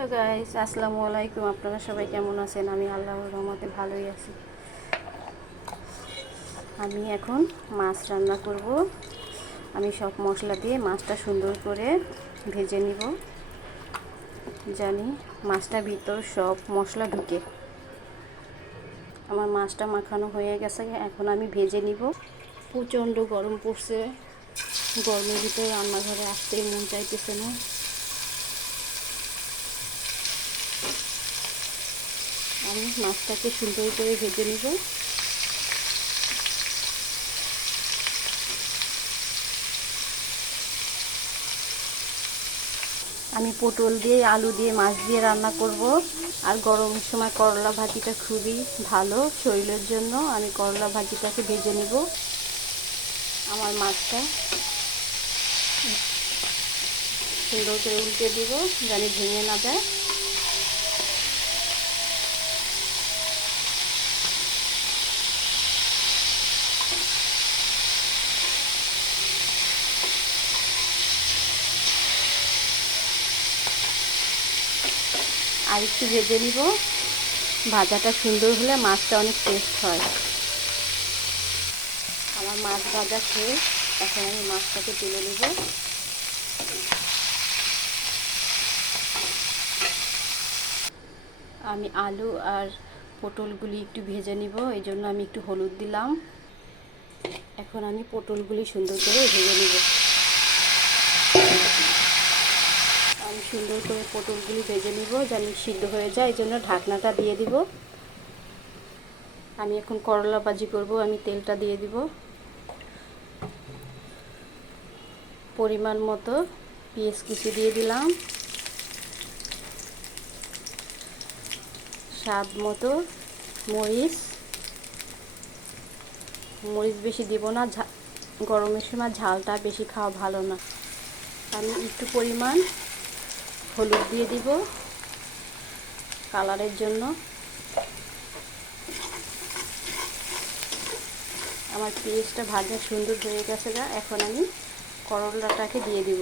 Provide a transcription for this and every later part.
Hello guys, আসসালামু আলাইকুম। আপনারা সবাই কেমন আছেন? আমি আল্লাহর রহমতে ভালোই আছি। আমি এখন মাছ রান্না করব। আমি সব মশলা দিয়ে মাছটা সুন্দর করে ভেজে নিব। জানি মাছটা ভিতর সব মশলা ঢুকে। আমার মাছটা মাখানো হয়ে গেছে, এখন আমি ভেজে নিব। প্রচণ্ড গরম পড়ছে। গরমের ভিতরে রান্নাঘরে আসতেই মন চাইতেছে না। আমি মাছটাকে সুন্দর করে ভেজে নিব। আমি পটল দিয়ে, আলু দিয়ে, মাছ দিয়ে রান্না করব। আর গরমের সময় করলা ভাজিটা খুবই ভালো শরীরের জন্য। আমি করলা ভাজিটাকে ভেজে নিব। আমার মাছটা সুন্দর করে উল্টে দিব জানি ভেঙে না যায়। আর একটু ভেজে নিব। ভাজাটা সুন্দর হলে মাছটা অনেক টেস্ট হয়। আমার মাছ ভাজা খেয়ে এখন আমি মাছটাকে তুলে নেব। আমি আলু আর পটলগুলি একটু ভেজে নিব, এই জন্য আমি একটু হলুদ দিলাম। এখন আমি পটলগুলি সুন্দর করে ভেজে নিব আমি সুন্দর করে পটলগুলি ভেজে নিব, যেন সিদ্ধ হয়ে যায়। এই জন্য ঢাকনাটা দিয়ে দিব। আমি এখন করলা ভাজি করব, আমি তেলটা দিয়ে দিব। পরিমাণ মতো পেঁয়াজ কুচি দিয়ে দিলাম। স্বাদ মতো মরিচ। মরিচ বেশি দিব না গরমের সময় ঝালটা বেশি খাওয়া ভালো না। আমি একটু পরিমাণ হলুদ দিয়ে দিব কালারের জন্য। আমার পেঁয়াজটা ভাজা সুন্দর হয়ে গেছে যা এখন আমি করলাটাকে দিয়ে দিব।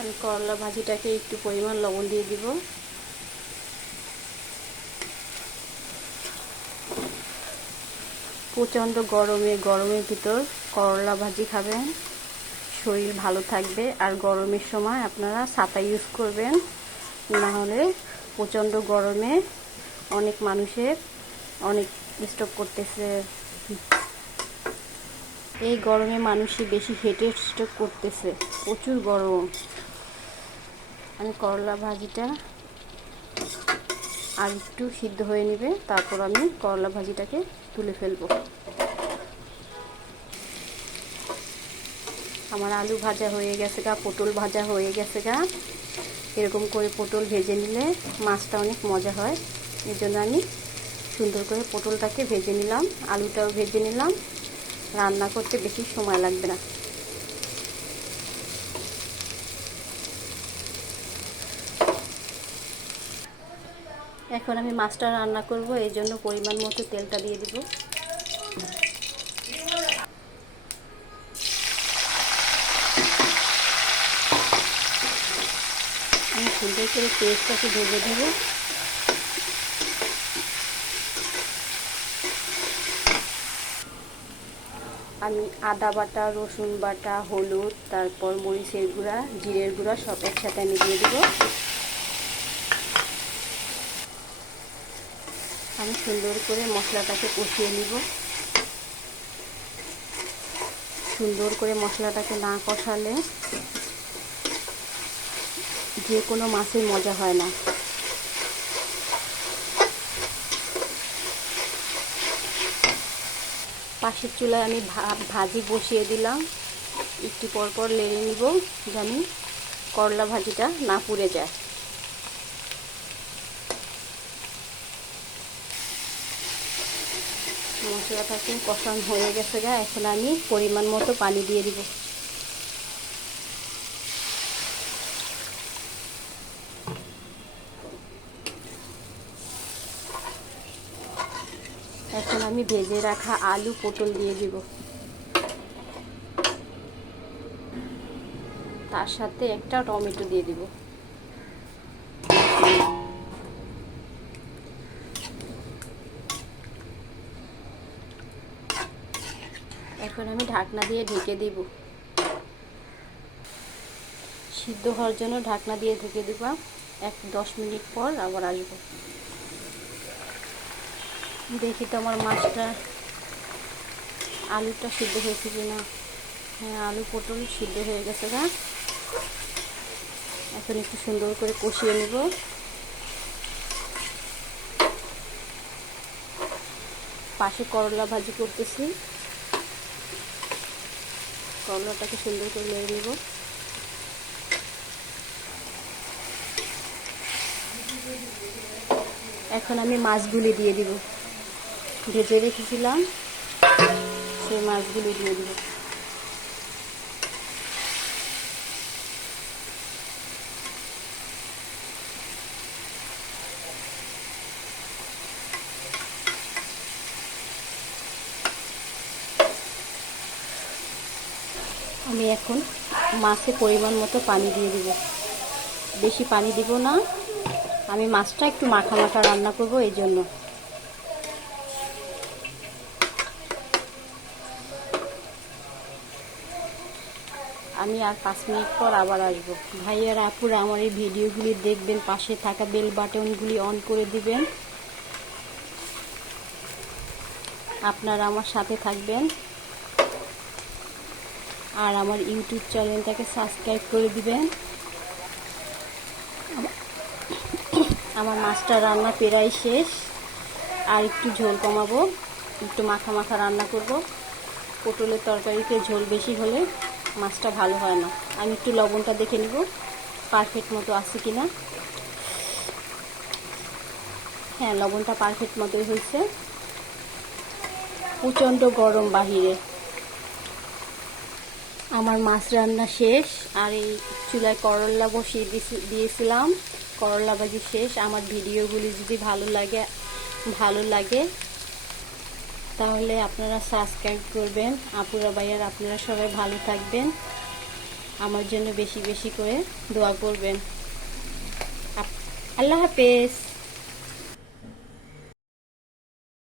আমি করলা ভাজিটাকে একটু পরিমাণ লবণ দিয়ে দিব। প্রচণ্ড গরমে, গরমের ভিতর করলা ভাজি খাবেন। শরীর ভালো থাকবে। আর গরমের সময় আপনারা ছাতা ইউজ করবেন। না হলে প্রচণ্ড গরমে অনেক মানুষের অনেক স্টক করতেছে। এই গরমে মানুষই বেশি হেঁটে স্টক করতেছে। প্রচুর গরম। আমি করলা ভাজিটা আর একটু সিদ্ধ হয়ে নেবে, তারপর আমি করলা ভাজিটাকে তুলে ফেলব। আমার আলু ভাজা হয়ে গেছে গা, পটল ভাজা হয়ে গেছে গা। এরকম করে পটল ভেজে নিলে মাছটা অনেক মজা হয়। এর জন্য আমি সুন্দর করে পটলটাকে ভেজে নিলাম, আলুটাও ভেজে নিলাম। রান্না করতে বেশি সময় লাগবে না। এখন আমি মাছটা রান্না করব, এই জন্য পরিমাণ মতো তেলটা দিয়ে দিব। আমি সুন্দর করে পেস্টটাকে ভেজে দেবো। আমি আদা বাটা, রসুন বাটা, হলুদ, তারপর মরিচের গুঁড়া, জিরের গুঁড়া সব একসাথে আমি দিয়ে দেবো। আমি সুন্দর করে মশলাটাকে কষিয়ে নিব। সুন্দর করে মশলাটাকে না কষালে যে কোনো মাছের মজা হয় না। পাশের চুলায় আমি ভা, ভাজি বসিয়ে দিলাম। একটু পর পর লেড়ে নিব জানি করলা ভাজিটা না পুড়ে যায়। মশলাটাকে কষানো হয়ে গেছে গা, এখন আমি পরিমাণ মতো পানি দিয়ে দিব। এখন আমি ভেজে রাখা আলু পটল দিয়ে দিব। তার সাথে একটা টমেটো দিয়ে দিব। এখন আমি ঢাকনা দিয়ে ঢেকে দিব। সিদ্ধ হওয়ার জন্য ঢাকনা দিয়ে ঢেকে দিব। এক দশ মিনিট পর আবার আসব। দেখি তো আমার মাছটা আলুটা সিদ্ধ হয়েছে কি না হ্যাঁ আলু পটল সিদ্ধ হয়ে গেছে না এখন একটু সুন্দর করে কষিয়ে নেব। পাশে করলা ভাজি করতেছি। করলাটাকে সুন্দর করে নেড়ে নেব। এখন আমি মাছগুলি দিয়ে দিব। ভেজে রেখেছিলাম, সেই মাছগুলি দিয়ে দিব। আমি এখন মাছে পরিমাণ মতো পানি দিয়ে দিব। বেশি পানি দিব না। আমি মাছটা একটু মাখা মাখা রান্না করব এই জন্য। আমি আর পাঁচ মিনিট পর আবার আসব। ভাইয়ার আপুরা আমার এই ভিডিওগুলি দেখবেন, পাশে থাকা বেল বাটনগুলি অন করে দিবেন। আপনারা আমার সাথে থাকবেন। আর আমার ইউটিউব চ্যানেলটাকে সাবস্ক্রাইব করে দিবেন। আমার মাছটা রান্না প্রায় শেষ। আর একটু ঝোল কমাবো, একটু মাখা মাখা রান্না করব। পটলের তরকারিতে ঝোল বেশি হলে মাছটা ভালো হয় না। আমি একটু লবণটা দেখে নিব পারফেক্ট মতো আছে কি না হ্যাঁ লবণটা পারফেক্ট মতোই হয়েছে। প্রচণ্ড গরম বাহিরে। আমার মাছ রান্না শেষ, আর এই চুলায় করলা বসিয়ে দিয়েছিলাম। করলা ভাজি শেষ। আমার ভিডিওগুলি যদি ভালো লাগে ভালো লাগে, তাহলে আপনারা সাবস্ক্রাইব করবেন। আপুরা ভাইয়ার আপনারা সবাই ভালো থাকবেন। আমার জন্য বেশি বেশি করে দোয়া করবেন। আল্লাহ হাফেজ।